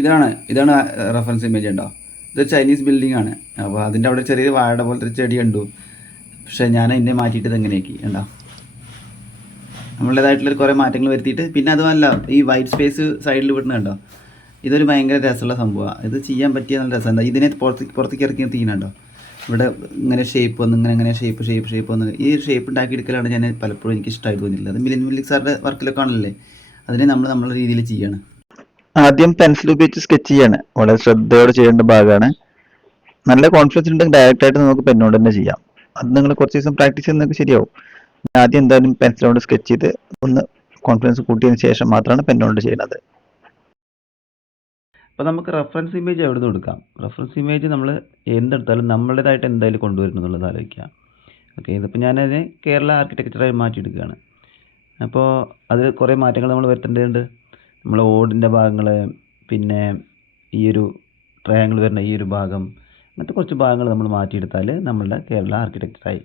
ഇതാണ് reference image ഉണ്ടോ. ഇതൊരു ചൈനീസ് ബിൽഡിംഗ് ആണ്. അപ്പോൾ അതിൻ്റെ അവിടെ ചെറിയൊരു വാഴ പോലത്തെ ഒരു ചെടി കണ്ടു. പക്ഷേ ഞാൻ അതിനെ മാറ്റിയിട്ട് ഇതെങ്ങനെയാക്കി ഉണ്ടോ. നമ്മളുടേതായിട്ടുള്ള കുറേ മാറ്റങ്ങൾ വരുത്തിയിട്ട്, പിന്നെ അതുമല്ല ഈ വൈറ്റ് സ്പേസ് സൈഡിൽ വിടുന്നുണ്ടോ. ഇതൊരു ഭയങ്കര രസമുള്ള സംഭവമാണ്. ഇത് ചെയ്യാൻ പറ്റിയ നല്ല രസം. എന്താ ഇതിനെ പുറത്തേക്ക് ഇറക്കി തീനുണ്ടോ. ഇവിടെ ഇങ്ങനെ ഷേപ്പ് വന്ന് ഇങ്ങനെ ഷേപ്പ് വന്ന് ഈ ഷേപ്പ് ഉണ്ടാക്കിയെടുക്കലാണ് ഞാൻ പലപ്പോഴും എനിക്ക് ഇഷ്ടമായി തോന്നിയില്ല. അത് മിലിൻ മില്ലിക് സാറിൻ്റെ വർക്കിലൊക്കെ ആണല്ലേ. അതിനെ നമ്മളുടെ രീതിയിൽ ചെയ്യണം. ആദ്യം പെൻസിൽ ഉപയോഗിച്ച് സ്കെച്ച് ചെയ്യാണ്. വളരെ ശ്രദ്ധയോടെ ചെയ്യേണ്ട ഭാഗമാണ്. നല്ല കോൺഫിഡൻസ് ഉണ്ടെങ്കിൽ ഡയറക്റ്റ് ആയിട്ട് നമുക്ക് പെന്നോട് തന്നെ ചെയ്യാം. അത് നിങ്ങൾ കുറച്ച് ദിവസം പ്രാക്ടീസ് ചെയ്യുന്ന നിങ്ങൾക്ക് ശരിയാവും. ആദ്യം എന്തായാലും പെൻസിലോട് സ്കെച്ച് ചെയ്ത് ഒന്ന് കോൺഫിഡൻസ് കൂട്ടിയതിന് ശേഷം മാത്രമാണ് പെന്നോട് ചെയ്യുന്നത്. അപ്പോൾ നമുക്ക് റെഫറൻസ് ഇമേജ് എവിടെ നിന്ന് കൊടുക്കാം. റെഫറൻസ് ഇമേജ് നമ്മൾ എന്തെടുത്താലും നമ്മളുടേതായിട്ട് എന്തായാലും കൊണ്ടുവരണം എന്നുള്ളത് ആലോചിക്കുക. ഓക്കെ, ഇതിപ്പോൾ ഞാനതിനെ കേരള ആർക്കിടെക്ചറായി മാറ്റിയെടുക്കുകയാണ്. അപ്പോൾ അതിൽ കുറേ മാറ്റങ്ങൾ നമ്മൾ വരുത്തേണ്ടതുണ്ട്. നമ്മൾ ഓടിൻ്റെ ഭാഗങ്ങൾ, പിന്നെ ഈ ഒരു ട്രയാങ്കിൾ വരുന്ന ഈ ഒരു ഭാഗം, അങ്ങനത്തെ കുറച്ച് ഭാഗങ്ങൾ നമ്മൾ മാറ്റിയെടുത്താൽ നമ്മളുടെ കേരള ആർക്കിടെക്ചറായി.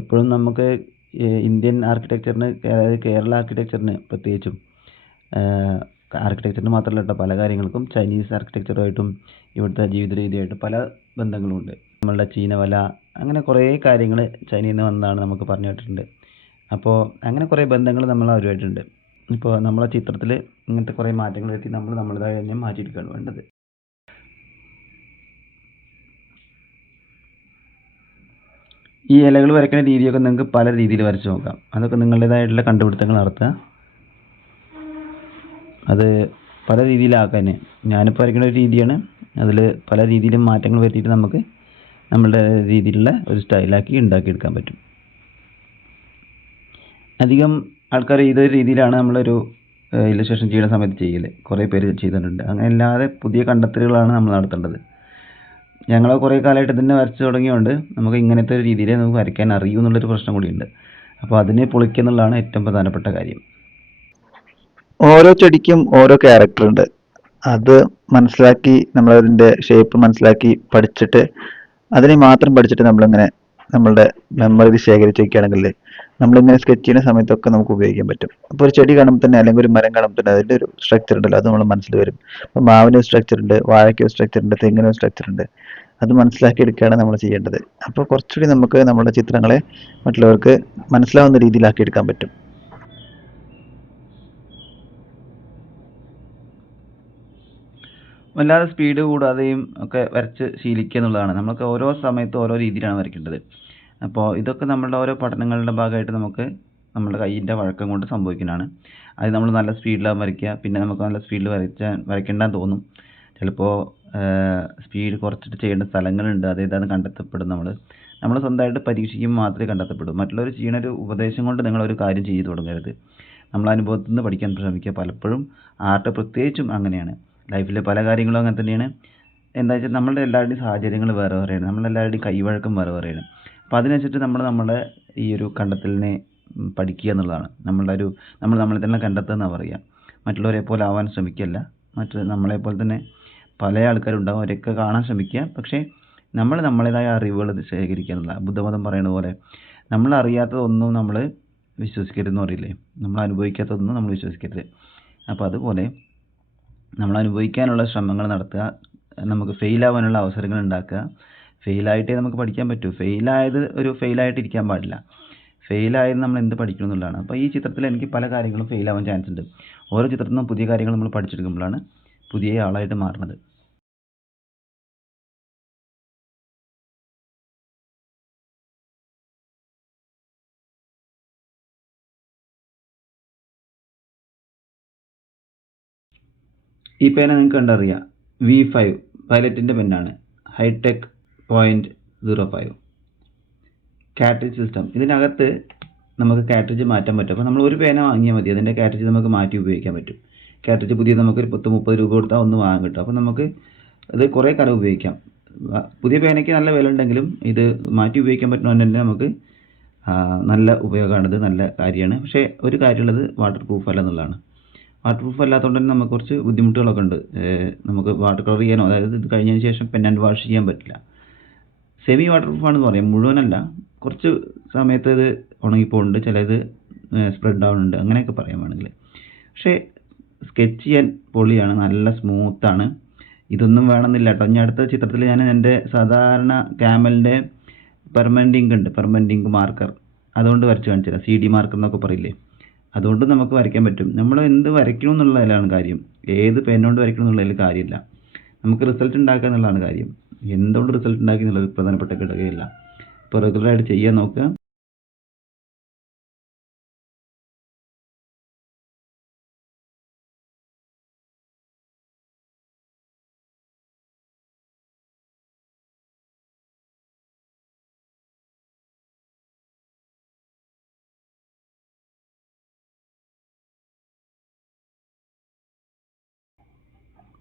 എപ്പോഴും നമുക്ക് ഇന്ത്യൻ ആർക്കിടെക്ചറിന്, അതായത് കേരള ആർക്കിടെക്ചറിന് പ്രത്യേകിച്ചും ആർക്കിടെക്ചറിന് മാത്രമല്ല കേട്ടോ, പല കാര്യങ്ങൾക്കും ചൈനീസ് ആർക്കിടെക്ചറുമായിട്ടും ഇവിടുത്തെ ജീവിത രീതിയായിട്ടും പല ബന്ധങ്ങളുമുണ്ട്. നമ്മളുടെ ചീനവല, അങ്ങനെ കുറേ കാര്യങ്ങൾ ചൈനയിൽ നിന്ന് വന്നതാണ് നമുക്ക് പറഞ്ഞു കേട്ടിട്ടുണ്ട്. അപ്പോൾ അങ്ങനെ കുറേ ബന്ധങ്ങൾ നമ്മൾ അവരുമായിട്ടുണ്ട്. ഇപ്പോൾ നമ്മളെ ചിത്രത്തിൽ ഇങ്ങനത്തെ കുറേ മാറ്റങ്ങൾ വരുത്തി നമ്മൾ നമ്മുടേതായ തന്നെ മാറ്റിയെടുക്കുകയാണ് വേണ്ടത്. ഈ ഇലകൾ വരയ്ക്കുന്ന രീതിയൊക്കെ നിങ്ങൾക്ക് പല രീതിയിൽ വരച്ച് നോക്കാം. അതൊക്കെ നിങ്ങളുടേതായിട്ടുള്ള കണ്ടുപിടുത്തങ്ങൾ നടത്തുക. അത് പല രീതിയിലാക്കാൻ ഞാനിപ്പോൾ വരയ്ക്കുന്ന ഒരു രീതിയാണ്. അതിൽ പല രീതിയിലും മാറ്റങ്ങൾ വരുത്തിയിട്ട് നമുക്ക് നമ്മളുടെ രീതിയിലുള്ള ഒരു സ്റ്റൈലാക്കി ഉണ്ടാക്കിയെടുക്കാൻ പറ്റും. അധികം ആൾക്കാർ ഇതൊരു രീതിയിലാണ് നമ്മളൊരു ഇല്ലസ്ട്രേഷൻ ചെയ്യുന്ന സമയത്ത് ചെയ്യൽ. കുറേ പേര് ചെയ്തിട്ടുണ്ട്. അങ്ങനെ അല്ലാതെ പുതിയ കണ്ടെത്തലുകളാണ് നമ്മൾ നടത്തേണ്ടത്. ഞങ്ങൾ കുറേ കാലമായിട്ട് തന്നെ വരച്ച് തുടങ്ങിയതുകൊണ്ട് നമുക്ക് ഇങ്ങനത്തെ ഒരു രീതിയിൽ നമുക്ക് വരയ്ക്കാൻ അറിയൂ എന്നുള്ളൊരു പ്രശ്നം കൂടിയുണ്ട്. അപ്പോൾ അതിനെ പൊളിക്കുക എന്നുള്ളതാണ് ഏറ്റവും പ്രധാനപ്പെട്ട കാര്യം. ഓരോ ചെടിക്കും ഓരോ ക്യാരക്ടർ ഉണ്ട്. അത് മനസ്സിലാക്കി നമ്മളതിൻ്റെ ഷേപ്പ് മനസ്സിലാക്കി പഠിച്ചിട്ട് അതിനെ മാത്രം പഠിച്ചിട്ട് നമ്മളിങ്ങനെ നമ്മളുടെ മെമ്മറി ശേഖരിച്ച് വയ്ക്കുകയാണെങ്കിൽ നമ്മളിങ്ങനെ സ്കെച്ച് ചെയ്യുന്ന സമയത്തൊക്കെ നമുക്ക് ഉപയോഗിക്കാൻ പറ്റും. അപ്പോൾ ഒരു ചെടി കാണുമ്പോൾ തന്നെ, അല്ലെങ്കിൽ ഒരു മരം കാണുമ്പോൾ തന്നെ അതിൻ്റെ ഒരു സ്ട്രക്ചർ ഉണ്ടല്ലോ, അത് നമ്മൾ മനസ്സിൽ വരും. അപ്പോൾ മാവിന് സ്ട്രക്ചർ ഉണ്ട്, വാഴയ്ക്ക് സ്ട്രക്ചർ ഉണ്ട്, തെങ്ങിന് സ്ട്രക്ചർ ഉണ്ട്. അത് മനസ്സിലാക്കി എടുക്കുകയാണ് നമ്മൾ ചെയ്യേണ്ടത്. അപ്പോൾ കുറച്ചുകൂടി നമുക്ക് നമ്മുടെ ചിത്രങ്ങളെ മറ്റുള്ളവർക്ക് മനസ്സിലാവുന്ന രീതിയിലാക്കി എടുക്കാൻ പറ്റും. വല്ലാതെ സ്പീഡ് കൂടാതെയും ഒക്കെ വരച്ച് ശീലിക്കുക എന്നുള്ളതാണ്. നമുക്ക് ഓരോ സമയത്തും ഓരോ രീതിയിലാണ് വരയ്ക്കേണ്ടത്. അപ്പോൾ ഇതൊക്കെ നമ്മളുടെ ഓരോ പഠനങ്ങളുടെ ഭാഗമായിട്ട് നമുക്ക് നമ്മുടെ കയ്യിൻ്റെ വഴക്കം കൊണ്ട് സംഭവിക്കുന്നതാണ്. അത് നമ്മൾ നല്ല സ്പീഡിലാകും വരയ്ക്കുക. പിന്നെ നമുക്ക് നല്ല സ്പീഡിൽ വരയ്ക്കേണ്ടെന്ന് തോന്നും. ചിലപ്പോൾ സ്പീഡ് കുറച്ചിട്ട് ചെയ്യേണ്ട സ്ഥലങ്ങളുണ്ട്. അതേതാണെന്ന് കണ്ടെത്തപ്പെടും. നമ്മൾ സ്വന്തമായിട്ട് പരീക്ഷിക്കുമ്പോൾ മാത്രമേ കണ്ടെത്തപ്പെടൂ. മറ്റുള്ളവർ ചെയ്യണൊരു ഉപദേശം കൊണ്ട് നിങ്ങളൊരു കാര്യം ചെയ്തു തുടങ്ങരുത്. നമ്മളെ അനുഭവത്തിൽ നിന്ന് പഠിക്കാൻ ശ്രമിക്കുക. പലപ്പോഴും ആർട്ട് പ്രത്യേകിച്ചും അങ്ങനെയാണ്. ലൈഫിലെ പല കാര്യങ്ങളും അങ്ങനെ തന്നെയാണ്. എന്താ വെച്ചാൽ നമ്മളുടെ എല്ലാവരുടെയും സാഹചര്യങ്ങൾ വേറെ വേറെയാണ്. നമ്മളെല്ലാവരുടെയും കൈവഴക്കം വേറെ വേറെയാണ്. അപ്പോൾ അതിനനുസരിച്ച് നമ്മുടെ ഈ ഒരു കണ്ടെത്തലിനെ പഠിക്കുക എന്നുള്ളതാണ്. നമ്മൾ നമ്മളെ തന്നെ കണ്ടെത്തുക എന്നാണ് പറയുക. മറ്റുള്ളവരെ പോലെ ആവാൻ ശ്രമിക്കല്ല. നമ്മളെപ്പോലെ തന്നെ പല ആൾക്കാരുണ്ടാവും. അവരെയൊക്കെ കാണാൻ ശ്രമിക്കുക. പക്ഷേ നമ്മൾ നമ്മളേതായ അറിവുകൾ ശേഖരിക്കുക എന്നുള്ള, ബുദ്ധമതം പറയുന്ന പോലെ നമ്മൾ അറിയാത്തതൊന്നും നമ്മൾ വിശ്വസിക്കരുതെന്ന് പറയില്ലേ. നമ്മൾ അനുഭവിക്കാത്തതൊന്നും നമ്മൾ വിശ്വസിക്കരുത്. അപ്പോൾ അതുപോലെ നമ്മൾ അനുഭവിക്കാനുള്ള ശ്രമങ്ങൾ നടത്തുക. നമുക്ക് ഫെയിലാവാനുള്ള അവസരങ്ങൾ ഉണ്ടാക്കുക. ഫെയിലായിട്ടേ നമുക്ക് പഠിക്കാൻ പറ്റൂ. ഫെയിലായിട്ട് ഇരിക്കാൻ പാടില്ല. ഫെയിലായത് നമ്മൾ എന്ത് പഠിക്കണം എന്നുള്ളതാണ്. അപ്പോൾ ഈ ചിത്രത്തിൽ എനിക്ക് പല കാര്യങ്ങളും ഫെയിലാവാൻ ചാൻസ് ഉണ്ട്. ഓരോ ചിത്രത്തിൽ നിന്നും പുതിയ കാര്യങ്ങൾ നമ്മൾ പഠിച്ചെടുക്കുമ്പോഴാണ് പുതിയ ആളായിട്ട് മാറുന്നത്. ഈ പേന നിങ്ങൾക്ക് കണ്ടറിയാം. V5 പൈലറ്റിൻ്റെ പെന്നാണ്. Hi-tech 0.05 cartridge system. ഇതിനകത്ത് നമുക്ക് കാട്രിഡ്ജ് മാറ്റാൻ പറ്റും. അപ്പോൾ നമ്മൾ ഒരു പേന വാങ്ങിയാൽ മതി. അതിൻ്റെ കാട്രിഡ്ജ് നമുക്ക് മാറ്റി ഉപയോഗിക്കാൻ പറ്റും. കാട്രിഡ്ജ് പുതിയത് നമുക്ക് 10-30 രൂപ കൊടുത്താൽ ഒന്ന് വാങ്ങാൻ കിട്ടും. അപ്പോൾ നമുക്ക് അത് കുറേ കാലം ഉപയോഗിക്കാം. പുതിയ പേനയ്ക്ക് നല്ല വില ഉണ്ടെങ്കിലും ഇത് മാറ്റി ഉപയോഗിക്കാൻ പറ്റുന്നതുകൊണ്ട് തന്നെ നമുക്ക് നല്ല ഉപയോഗമാണിത്, നല്ല കാര്യമാണ്. പക്ഷേ ഒരു കാര്യമുള്ളത് വാട്ടർ പ്രൂഫ് അല്ല എന്നുള്ളതാണ്. വാട്ടർ പ്രൂഫ് അല്ലാത്തതുകൊണ്ട് തന്നെ നമുക്ക് കുറച്ച് ബുദ്ധിമുട്ടുകളൊക്കെ ഉണ്ട്. നമുക്ക് വാട്ടർ കളർ ചെയ്യാനോ, അതായത് ഇത് കഴിഞ്ഞതിന് ശേഷം പെൻ ആൻഡ് വാഷ് ചെയ്യാൻ പറ്റില്ല. സെമി വാട്ടർ പ്രൂഫാണെന്ന് പറയാം, മുഴുവനല്ല. കുറച്ച് സമയത്ത് ഇത് ഉണങ്ങിപ്പോകുന്നുണ്ട്, ചിലത് സ്പ്രെഡ് ആവുന്നുണ്ട്, അങ്ങനെയൊക്കെ പറയാൻ വേണമെങ്കിൽ. പക്ഷേ സ്കെച്ച് ചെയ്യാൻ പൊളിയാണ്, നല്ല സ്മൂത്താണ്. ഇതൊന്നും വേണമെന്നില്ല കേട്ടോ. ഇനി അടുത്ത ചിത്രത്തിൽ ഞാൻ എൻ്റെ സാധാരണ ക്യാമലിൻ്റെ പെർമനൻ്റ് ഇങ്ക് ഉണ്ട്, പെർമനൻ്റ് ഇങ്ക് മാർക്കർ, അതുകൊണ്ട് വരച്ച് കാണിച്ചു തരാം. CD മാർക്കർ എന്നൊക്കെ പറയില്ലേ, അതുകൊണ്ട് നമുക്ക് വരയ്ക്കാൻ പറ്റും. നമ്മൾ എന്ത് വരയ്ക്കണം എന്നുള്ളതിലാണ് കാര്യം, ഏത് പെൻ കൊണ്ട് വരയ്ക്കണം എന്നുള്ളതിൽ കാര്യമില്ല. നമുക്ക് റിസൾട്ട് ഉണ്ടാക്കുക എന്നുള്ളതാണ് കാര്യം. എന്തുകൊണ്ട് റിസൾട്ട് ഉണ്ടാക്കി എന്നുള്ളത് പ്രധാനപ്പെട്ട ഘടകമില്ല. ഇപ്പോൾ റെഗുലറായിട്ട് ചെയ്യാൻ നോക്കുക.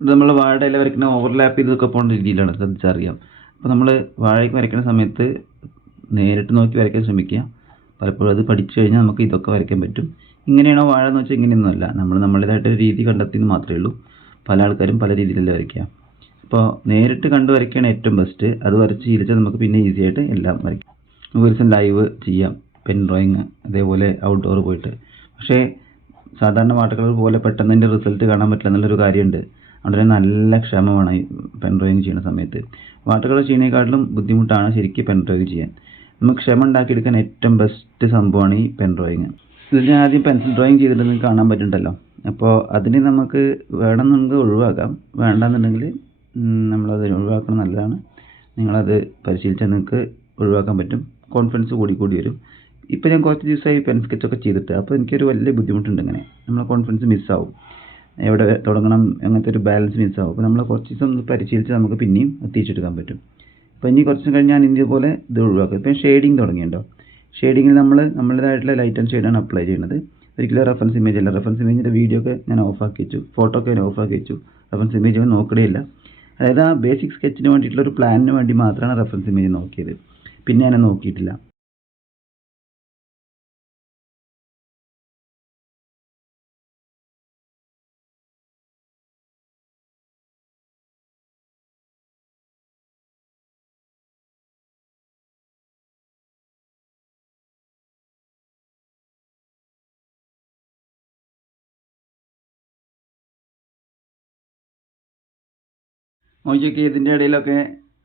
ഇത് നമ്മൾ വാഴയുടെ ഇല വരയ്ക്കുന്ന ഓവർലാപ്പ് ചെയ്തൊക്കെ പോകുന്ന രീതിയിലാണ്, ശ്രദ്ധിച്ചറിയാം. അപ്പോൾ നമ്മൾ വാഴയ്ക്ക് വരയ്ക്കുന്ന സമയത്ത് നേരിട്ട് നോക്കി വരയ്ക്കാൻ ശ്രമിക്കുക. പലപ്പോഴും അത് പഠിച്ചു കഴിഞ്ഞാൽ നമുക്ക് ഇതൊക്കെ വരയ്ക്കാൻ പറ്റും. ഇങ്ങനെയാണോ വാഴ എന്ന് വെച്ചാൽ ഇങ്ങനെയൊന്നുമല്ല, നമ്മൾ നമ്മുടേതായിട്ടൊരു രീതി കണ്ടെത്തിയെന്ന് മാത്രമേ ഉള്ളൂ. പല ആൾക്കാരും പല രീതിയിലല്ലേ വരയ്ക്കുക. അപ്പോൾ നേരിട്ട് കണ്ട് വരയ്ക്കുകയാണ് ഏറ്റവും ബെസ്റ്റ്. അത് വരച്ച് ശീലിച്ചാൽ നമുക്ക് പിന്നെ ഈസി ആയിട്ട് എല്ലാം വരയ്ക്കാം. നമുക്ക് ഒരു ദിവസം ലൈവ് ചെയ്യാം, പെൻ ഡ്രോയിങ്, അതേപോലെ ഔട്ട്ഡോർ പോയിട്ട്. പക്ഷേ സാധാരണ വാട്ടർ കളർ പോലെ പെട്ടെന്ന് അതിൻ്റെ റിസൾട്ട് കാണാൻ പറ്റില്ല എന്നുള്ളൊരു കാര്യമുണ്ട്. അവിടെ നല്ല ക്ഷമ വേണം ഈ പെൻ ഡ്രോയിങ് ചെയ്യുന്ന സമയത്ത്. വാട്ടർ കളർ ചെയ്യുന്നതിനെക്കാട്ടിലും ബുദ്ധിമുട്ടാണ് ശരിക്കും പെൻ ഡ്രോയിങ് ചെയ്യാൻ. നമുക്ക് ക്ഷമ ഉണ്ടാക്കിയെടുക്കാൻ ഏറ്റവും ബെസ്റ്റ് സംഭവമാണ് ഈ പെൻ ഡ്രോയിങ്. ഇതിൽ ഞാൻ ആദ്യം പെൻസിൽ ഡ്രോയിങ് ചെയ്തിട്ട് നിങ്ങൾക്ക് കാണാൻ പറ്റുന്നുണ്ടല്ലോ. അപ്പോൾ അതിന് നമുക്ക് വേണമെന്നുണ്ടെങ്കിൽ ഒഴിവാക്കാം, വേണ്ടാന്നുണ്ടെങ്കിൽ നമ്മളത് ഒഴിവാക്കണം, നല്ലതാണ്. നിങ്ങളത് പരിശീലിച്ചാൽ നിങ്ങൾക്ക് ഒഴിവാക്കാൻ പറ്റും. കോൺഫിഡൻസ് കൂടി വരും. ഇപ്പോൾ ഞാൻ കുറച്ച് ദിവസമായി പെൻ സ്കെച്ചൊക്കെ ചെയ്തിട്ട്, അപ്പോൾ എനിക്കൊരു വലിയ ബുദ്ധിമുട്ടുണ്ട്. ഇങ്ങനെ നമ്മളെ കോൺഫിഡൻസ് മിസ്സാവും, എവിടെ തുടങ്ങണം അങ്ങനത്തെ ഒരു ബാലൻസ് മിസ്സാവും. അപ്പോൾ നമ്മൾ കുറച്ച് ദിവസം പരിശീലിച്ച് നമുക്ക് പിന്നെയും എത്തിച്ചെടുക്കാൻ പറ്റും. അപ്പോൾ ഇനി കുറച്ച് കഴിഞ്ഞ് ഞാൻ ഇതുപോലെ ഇത് ഒഴിവാക്കും. ഇപ്പം ഷെയ്ഡിങ് തുടങ്ങിയിട്ടുണ്ടോ. ഷെയ്ഡിങ്ങിൽ നമ്മളുടേതായിട്ടുള്ള ലൈറ്റ് ആൻഡ് ഷെയ്ഡാണ് അപ്ലൈ ചെയ്യുന്നത്. ഒരിക്കലും റെഫറൻസ് ഇമേജ് അല്ല. റെഫറൻസ് ഇമേജിൻ്റെ വീഡിയോ ഒക്കെ ഞാൻ ഓഫാക്കി വെച്ചു, ഫോട്ടോ ഒക്കെ ഞാൻ ഓഫാക്കി വെച്ചു. റെഫറൻസ് ഇമേജ് നോക്കണേയില്ല. അതായത് ആ ബേസിക് സ്കെച്ചിന് വേണ്ടിയിട്ടുള്ള ഒരു പ്ലാനിന് വേണ്ടി മാത്രമാണ് റെഫറൻസ് ഇമേജ് നോക്കിയത്, പിന്നെ ഞാൻ നോക്കിയിട്ടില്ല. നോക്കിയൊക്കെ ഇതിൻ്റെ ഇടയിലൊക്കെ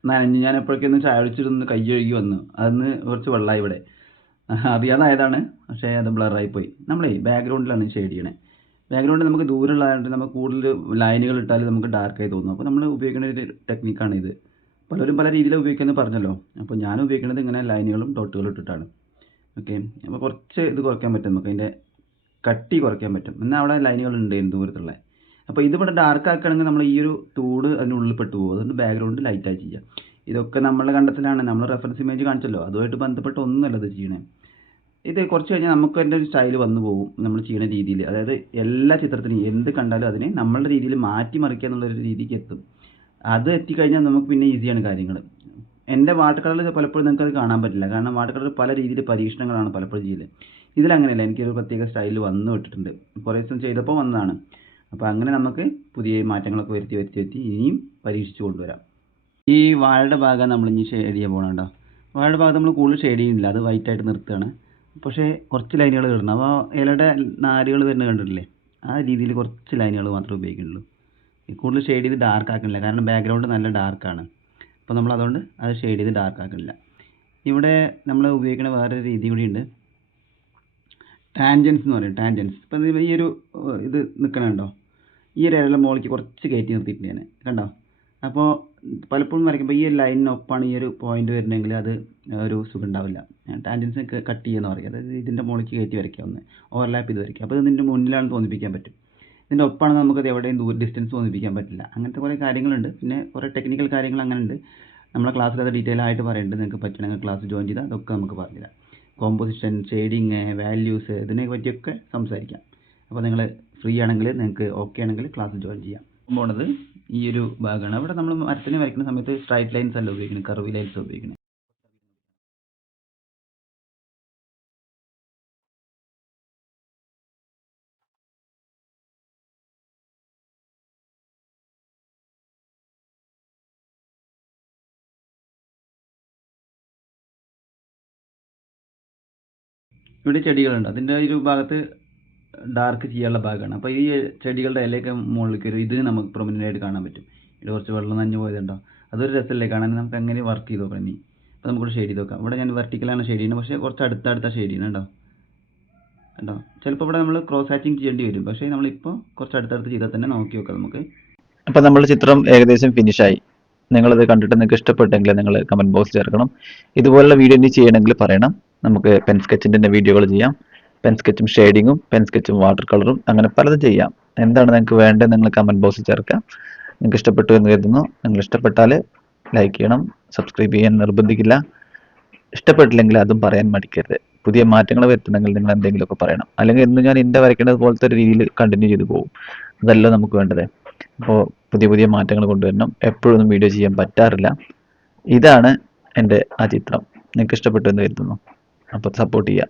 നനഞ്ഞ് ഞാൻ എപ്പോഴൊക്കെയൊന്ന് ചായ കുടിച്ചിട്ടൊന്ന് കൈ കഴുകി വന്നു. അതിന് കുറച്ച് വെള്ളമായി ഇവിടെ, അറിയാതായതാണ്. പക്ഷേ അത് ബ്ലറായി പോയി. നമ്മളേ ബാക്ക്ഗ്രൗണ്ടിലാണ് ഷെയ്ഡ് ചെയ്യണേ. ബാക്ക്ഗ്രൗണ്ട് നമുക്ക് ദൂരമുള്ളതായതുകൊണ്ട് നമുക്ക് കൂടുതൽ ലൈനുകൾ ഇട്ടാൽ നമുക്ക് ഡാർക്കായി തോന്നും. അപ്പോൾ നമ്മൾ ഉപയോഗിക്കുന്ന ഒരു ടെക്നിക്കാണ് ഇത്. പലരും പല രീതിയിലാണ് ഉപയോഗിക്കുന്നത് പറഞ്ഞല്ലോ. അപ്പോൾ ഞാൻ ഉപയോഗിക്കുന്നത് ഇങ്ങനെ ലൈനുകളും ഡോട്ടുകളും ഇട്ടിട്ടാണ്. ഓക്കെ, അപ്പോൾ കുറച്ച് ഇത് കുറയ്ക്കാൻ പറ്റും, നമുക്ക് അതിൻ്റെ കട്ടി കുറയ്ക്കാൻ പറ്റും. എന്നാൽ അവിടെ ലൈനുകൾ ഉണ്ട് ദൂരത്തുള്ള. അപ്പോൾ ഇതിവിടെ ഡാർക്ക് ആക്കുകയാണെങ്കിൽ നമ്മൾ ഈ ഒരു തൂട് അതിനുള്ളിൽ പെട്ടു പോകും. അതുകൊണ്ട് ബാക്ക്ഗ്രൗണ്ട് ലൈറ്റായി ചെയ്യുക. ഇതൊക്കെ നമ്മളുടെ കണ്ടെത്തലാണ്. നമ്മൾ റെഫറൻസ് ഇമേജ് കാണിച്ചല്ലോ, അതുമായിട്ട് ബന്ധപ്പെട്ട് ഒന്നുമല്ല ഇത് ചെയ്യണേ. ഇത് കുറച്ച് കഴിഞ്ഞാൽ നമുക്ക് അതിൻ്റെ ഒരു സ്റ്റൈൽ വന്നു പോകും നമ്മൾ ചെയ്യുന്ന രീതിയിൽ. അതായത് എല്ലാ ചിത്രത്തിനും എന്ത് കണ്ടാലും അതിനെ നമ്മളുടെ രീതിയിൽ മാറ്റി മറിക്കുക എന്നുള്ളൊരു രീതിക്ക് എത്തും. അത് എത്തിക്കഴിഞ്ഞാൽ നമുക്ക് പിന്നെ ഈസിയാണ് കാര്യങ്ങൾ. എൻ്റെ വാട്ടർ കളറിൽ പലപ്പോഴും നിങ്ങൾക്കത് കാണാൻ പറ്റില്ല, കാരണം വാട്ടർ കളർ പല രീതിയിൽ പരീക്ഷണങ്ങളാണ് പലപ്പോഴും ചെയ്യല്. ഇതിലങ്ങനെയല്ല, എനിക്കൊരു പ്രത്യേക സ്റ്റൈൽ വന്നു വിട്ടിട്ടുണ്ട്, കുറേ ദിവസം ചെയ്തപ്പോൾ വന്നതാണ്. അപ്പോൾ അങ്ങനെ നമുക്ക് പുതിയ മാറ്റങ്ങളൊക്കെ വരുത്തി ഇനിയും പരീക്ഷിച്ച് കൊണ്ടുവരാം. ഈ വാഴയുടെ ഭാഗം നമ്മൾ ഇനി ഷെയ്ഡ് ചെയ്യാൻ പോകണം കേട്ടോ. വാഴയുടെ ഭാഗത്ത് നമ്മൾ കൂടുതൽ ഷെയ്ഡ് ചെയ്യുന്നില്ല, അത് വൈറ്റായിട്ട് നിർത്തുകയാണ്. പക്ഷേ കുറച്ച് ലൈനുകൾ ഇടണം. അപ്പോൾ ഇലയുടെ നാരുകൾ വരുന്നത് കണ്ടിട്ടില്ലേ, ആ രീതിയിൽ കുറച്ച് ലൈനുകൾ മാത്രമേ ഉപയോഗിക്കുന്നുള്ളൂ. കൂടുതൽ ഷെയ്ഡ് ചെയ്ത് ഡാർക്ക് ആക്കണില്ല, കാരണം ബാക്ക്ഗ്രൗണ്ട് നല്ല ഡാർക്കാണ്. അപ്പോൾ നമ്മൾ അതുകൊണ്ട് അത് ഷെയ്ഡ് ചെയ്ത് ഡാർക്ക് ആക്കണില്ല. ഇവിടെ നമ്മൾ ഉപയോഗിക്കുന്ന വേറൊരു രീതി കൂടിയുണ്ട്, ടാൻജൻസ് എന്ന് പറയും. ടാൻജൻസ് ഇപ്പം ഈ ഒരു ഇത് നിൽക്കണുണ്ടോ, ഈ ഒരു ഇലയുടെ മുകളിലേക്ക് കുറച്ച് കയറ്റി നിർത്തിയിട്ടുണ്ട് ഞാൻ, കണ്ടോ. അപ്പോൾ പലപ്പോഴും വരയ്ക്കുമ്പോൾ ഈ ഒരു ലൈനിനൊപ്പമാണ് ഈ ഒരു പോയിന്റ് വരുന്നതെങ്കിൽ അത് ഒരു സുഖം ഉണ്ടാവില്ല. ടാൻജൻസ് കട്ട് ചെയ്യുമെന്ന് പറയും. അതായത് ഇതിൻ്റെ മുകളിലേക്ക് കയറ്റി വരയ്ക്കുക, ഒന്ന് ഓവർലാപ്പ് ചെയ്ത് വരയ്ക്കുക. അപ്പോൾ ഇതിൻ്റെ മുന്നിലാണ് തോന്നിപ്പിക്കാൻ പറ്റും. ഇതിൻ്റെ ഒപ്പമാണെങ്കിൽ നമുക്കത് എവിടെയും ഡിസ്റ്റൻസ് തോന്നിപ്പിക്കാൻ പറ്റില്ല. അങ്ങനത്തെ കുറേ കാര്യങ്ങളുണ്ട്. പിന്നെ കുറേ ടെക്നിക്കൽ കാര്യങ്ങൾ അങ്ങനെ ഉണ്ട്. നമ്മളെ ക്ലാസ്സിൽ അത് ഡീറ്റെയിൽ ആയിട്ട് പറയുന്നുണ്ട്. നിങ്ങൾക്ക് പറ്റണമെങ്കിൽ ക്ലാസ് ജോയിൻ ചെയ്താൽ അതൊക്കെ നമുക്ക് പറഞ്ഞുതരാം. കോമ്പോസിഷൻ, ഷെയ്ഡിങ്, വാല്യൂസ്, ഇതിനെ പറ്റിയൊക്കെ സംസാരിക്കാം. അപ്പോൾ നിങ്ങൾ ഫ്രീ ആണെങ്കിൽ, നിങ്ങൾക്ക് ഓക്കെ ആണെങ്കിൽ ക്ലാസ് ജോയിൻ ചെയ്യാം. പോണത് ഈ ഒരു ഭാഗമാണ്. അവിടെ നമ്മൾ മരത്തിന് വരയ്ക്കുന്ന സമയത്ത് സ്ട്രൈറ്റ് ലൈൻസ് അല്ല ഉപയോഗിക്കുന്നത്, കർവ് ലൈൻസ് ഉപയോഗിക്കുന്നത്. ഇവിടെ ചെടികളുണ്ട്, അതിൻ്റെ ഒരു ഭാഗത്ത് ഡാർക്ക് ചെയ്യാനുള്ള ഭാഗമാണ്. അപ്പോൾ ഈ ചെടികളുടെ ഇലയൊക്കെ മുകളിലേക്ക് വരും. ഇതിന് നമുക്ക് പ്രൊമിനൻ്റ് ആയിട്ട് കാണാൻ പറ്റും. ഇത് കുറച്ച് വെള്ളം നനഞ്ഞ് പോയതുണ്ടോ, അതൊരു രസമല്ലേ കാണാൻ. നമുക്ക് അങ്ങനെ വർക്ക് ചെയ്ത് നോക്കാം ഇനി. അപ്പോൾ നമുക്കിവിടെ ഷെയ്ഡ് ചെയ്ത് നോക്കാം. ഇവിടെ ഞാൻ വെർട്ടിക്കലാണ് ഷെയ്ഡ് ചെയ്യുന്നത്, പക്ഷേ കുറച്ച് അടുത്ത ഷെയ്ഡ് ചെയ്യുന്നത് കേട്ടോ. കേട്ടോ, ചിലപ്പോൾ ഇവിടെ നമ്മൾ ക്രോസ് ഹാച്ചിങ് ചെയ്യേണ്ടി വരും, പക്ഷേ നമ്മളിപ്പോൾ കുറച്ച് അടുത്തടുത്ത് ചെയ്താൽ തന്നെ നോക്കി നോക്കാം നമുക്ക്. അപ്പോൾ നമ്മുടെ ചിത്രം ഏകദേശം ഫിനിഷായി. നിങ്ങളത് കണ്ടിട്ട് നിങ്ങൾക്ക് ഇഷ്ടപ്പെട്ടെങ്കിൽ നിങ്ങൾ കമൻറ്റ് ബോക്സിൽ ചേർക്കണം. ഇതുപോലുള്ള വീഡിയോ ഇനി ചെയ്യണമെങ്കിൽ പറയണം. നമുക്ക് പെൻ സ്കെച്ചിൻ്റെ വീഡിയോകൾ ചെയ്യാം. പെൻ സ്കെച്ചും ഷെയ്ഡിങ്ങും പെൻ സ്കെച്ചും വാട്ടർ കളറും അങ്ങനെ പലതും ചെയ്യാം. എന്താണ് നിങ്ങൾക്ക് വേണ്ടത് നിങ്ങൾ കമൻറ്റ് ബോക്സിൽ ചേർക്കാം. നിങ്ങൾക്ക് ഇഷ്ടപ്പെട്ടു എന്ന് കരുതുന്നു. നിങ്ങൾ ഇഷ്ടപ്പെട്ടാൽ ലൈക്ക് ചെയ്യണം, സബ്സ്ക്രൈബ് ചെയ്യാൻ നിർബന്ധിക്കില്ല. ഇഷ്ടപ്പെട്ടില്ലെങ്കിൽ അതും പറയാൻ മടിക്കരുത്. പുതിയ മാറ്റങ്ങൾ വരുത്തണമെങ്കിൽ നിങ്ങൾ എന്തെങ്കിലുമൊക്കെ പറയണം. അല്ലെങ്കിൽ ഇന്ന് ഞാൻ എൻ്റെ വരയ്ക്കുന്നത് പോലത്തെ ഒരു രീതിയിൽ കണ്ടിന്യൂ ചെയ്ത് പോകും. അതല്ല നമുക്ക് വേണ്ടത്. അപ്പോൾ പുതിയ മാറ്റങ്ങൾ കൊണ്ടുവരണം. എപ്പോഴൊന്നും വീഡിയോ ചെയ്യാൻ പറ്റാറില്ല. ഇതാണ് എൻ്റെ ആ ചിത്രം. നിങ്ങൾക്ക് ഇഷ്ടപ്പെട്ടു എന്ന് കരുതുന്നു. അപ്പോൾ സപ്പോർട്ട് ചെയ്യുക.